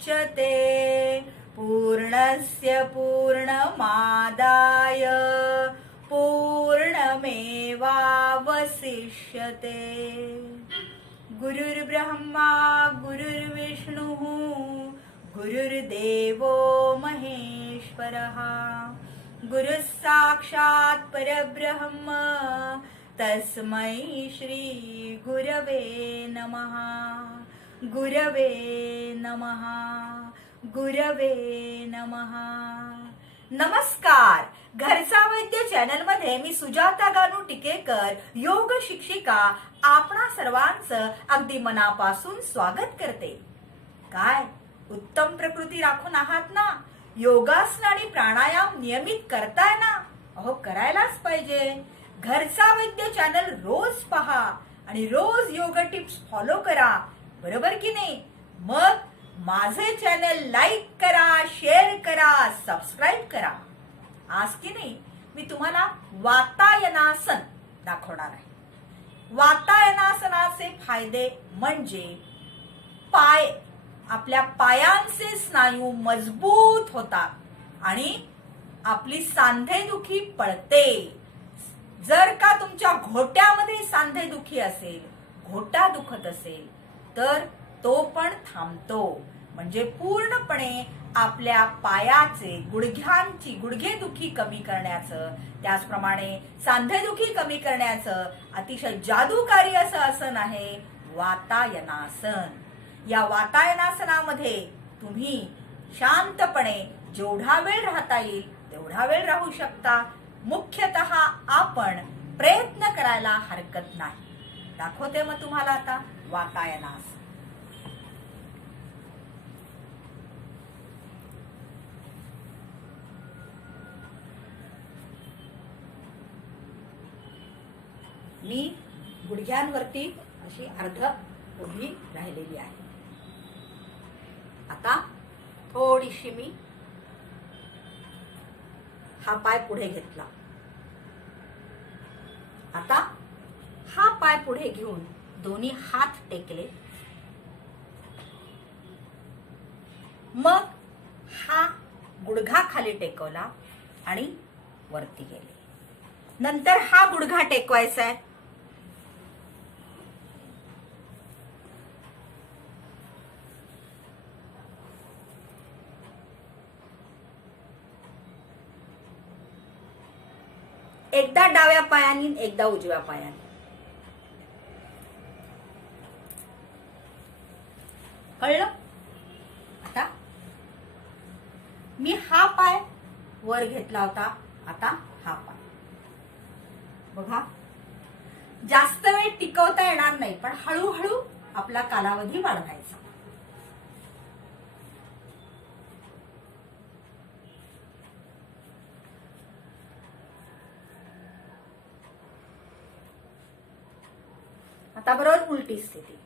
मुच्यते पूर्णस्य पूर्णमादाय। पूर्णमेवावशिष्यते। गुरुर्ब्रह्मा गुरुर्विष्णुः गुरुर्देवो महेश्वरः। गुरुः साक्षात् परब्रह्म तस्मै श्रीगुरवे नमः। गुरवे नमः गुरवे नमः. नमस्कार. घरचा वैद्य चॅनलमध्ये मी सुजाता गानू टिकेकर योग शिक्षिका आपणा सर्वांचं अगदी मनापासून स्वागत करते. काय? उत्तम प्रकृती राखून आहात ना? योगासन आणि प्राणायाम नियमित करताय ना? अहो करायलाच पाहिजे. घरचा वैद्य चॅनल रोज पहा आणि रोज योग टिप्स फॉलो करा. बरोबर की नाही? मग माझे चॅनल लाईक करा शेअर करा सबस्क्राईब करा. आज की नाही मी तुम्हाला वातायनासन दाखवणार आहे. वातायनासनाचे फायदे म्हणजे पाय आपल्या पायांचे स्नायू मजबूत होतात आणि आपली सांधेदुखी पळते. जर का तुमच्या घोट्यामध्ये सांधेदुखी असेल घोटा दुखत असेल तर तो पण थांबतो. म्हणजे पूर्णपणे आपल्या पायाचे गुडघ्यांची गुडघेदुखी कमी करण्याचं त्याचप्रमाणे सांधेदुखी कमी करण्याचं अतिशय जादूकारी असं आसन आहे वातायनासन. या वातायनासनामध्ये तुम्ही शांतपणे जेवढा वेळ राहता येईल तेवढा वेळ राहू शकता. मुख्यतः आपण प्रयत्न करायला हरकत नाही. दाखवते मग तुम्हाला आता. वातायनास मी गुडघ्यांवरती अशी अर्ध उभी राहिलेली आहे. आता थोडीशी मी हा पाय पुढे घेतला. आता हा पाय पुढे घेऊन दोन्ही हात टेकले मग हा गुडघा खाली टेकवला आणि वरती गेले. नंतर हा गुडघा टेकवायचा आहे. एकदा डाव्या पायाने एकदा उजव्या पायाने कळलं आता मी हा पाय वर घेतला होता आता हा पाय. बघा. जास्त वेळ टिकवता येणार नाही पण हळूहळू आपला कालावधी वाढवायचा. आता बरोबर उलटी स्थिती.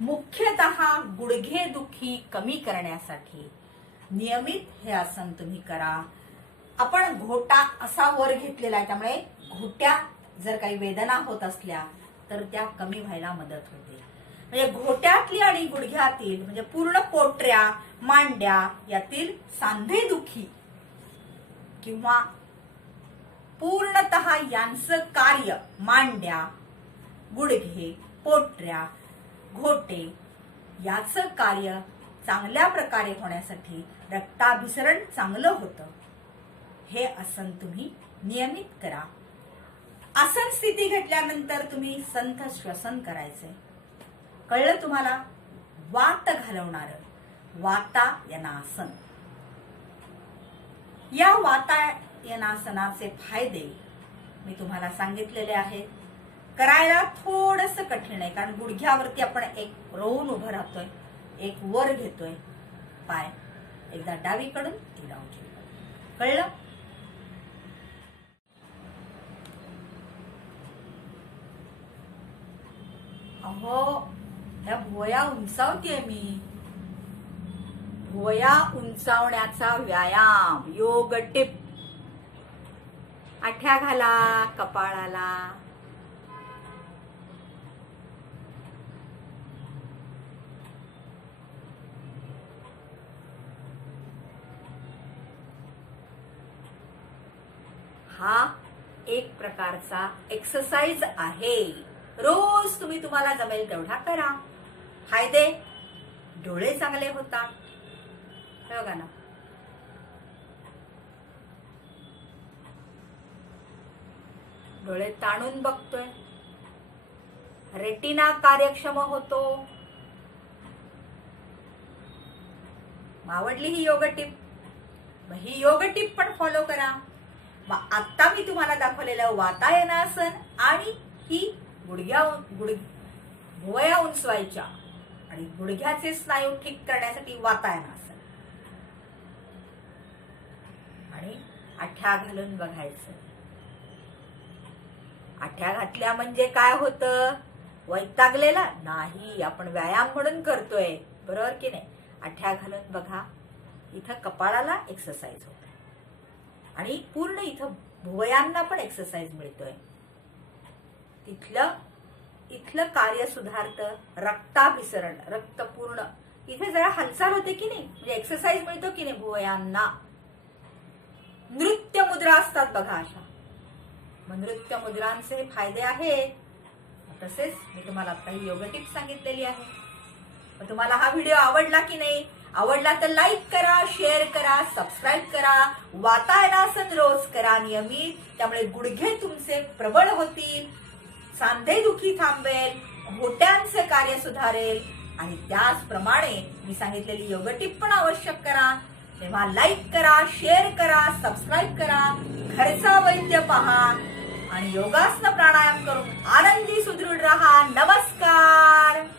मुख्यतः गुडघे दुखी कमी करण्यासाठी. नियमित हे आसन तुम्ही करा. आपण घोटा असा वर घेतलेला आहे त्यामुळे घोट्या जर काही वेदना होत असल्या तर त्या कमी व्हायला मदत होते. म्हणजे घोट्यातली आणि गुडघ्यातील म्हणजे पूर्ण पोटऱ्या मांड्या यातील सांधेदुखी किंवा पूर्णत यांचं कार्य मांड्या गुडघे पोटऱ्या घोटे याचं कार्य चांगल्या प्रकारे होण्यासाठी रक्ताभिसरण चांगलं होतं. हे आसन तुम्ही नियमित करा. आसन स्थिती घेतल्यानंतर तुम्ही संथ श्वसन करायचे कळलं तुम्हाला? वात घालवणार. वातायनासन या वातायनासनाचे फायदे मी तुम्हाला सांगितलेले आहेत. करायला थोडस कठीण आहे कारण गुडघ्यावरती आपण एक रोवून उभं राहतोय एक वर घेतोय पाय एकदा डावीकडून एकदा उजवीकडून. कळलं? अहो त्या भुवया उंचावतीये मी. भुवया उंचावण्याचा व्यायाम. योग टिप. आठ्या घाला कपाळाला. हा एक प्रकारचा एक्सरसाइज आहे. रोज तुम्ही तुम्हाला जमेल तेवढा करा. फायदे? डोळे चांगले होतात बघा ना? डोळे ताणून बघतोय. रेटिना कार्यक्षम होतो. आवडली ही योग टिप. मग ही योग टिप पण फॉलो करा. आत्ता आता मी तुम्हाला दाखवलेलं वातायनासन आणि ही गुडघ्या गुड भुवया उंचवायच्या आणि गुडघ्याचे स्नायू ठीक करण्यासाठी वातायनासन. आणि आठ्या घालून बघायचं. आठ्या घातल्या म्हणजे काय होतं? वैतागलेला? नाही आपण व्यायाम म्हणून करतोय. बरोबर की नाही? आठ्या घालून बघा. इथं कपाळाला एक्सरसाइज होत. आणि पूर्ण इथं भुवयांना पण एक्सरसाइज मिळतोय. तिथलं इथलं कार्य सुधारतं रक्ताभिसरण रक्त पूर्ण. इथे जरा हालचाल होते की नाही? म्हणजे एक्सरसाइज मिळतो की नाही भुवयांना? नृत्य मुद्रा असतात बघा अशा. मग नृत्य मुद्रांचे फायदे आहेत. तसेच मी तुम्हाला काही योग टिप्स सांगितलेली आहे तुम्हाला हा व्हिडिओ आवडला की नाही? आवडला तर लाईक करा शेअर करा सबस्क्राईब करा. वातायनासन रोज करा नियमित. त्यामुळे गुडघे तुमचे प्रबळ होतील. सांधे दुखी थांबेल. घोट्यांचे कार्य सुधारेल. आणि त्याचप्रमाणे मी सांगितलेली योग टिप पण आवश्यक करा. तेव्हा लाईक करा शेअर करा सबस्क्राईब करा घरचा वैद्य पहा. आणि योगासन प्राणायाम करून आनंदी सुदृढ राहा. नमस्कार!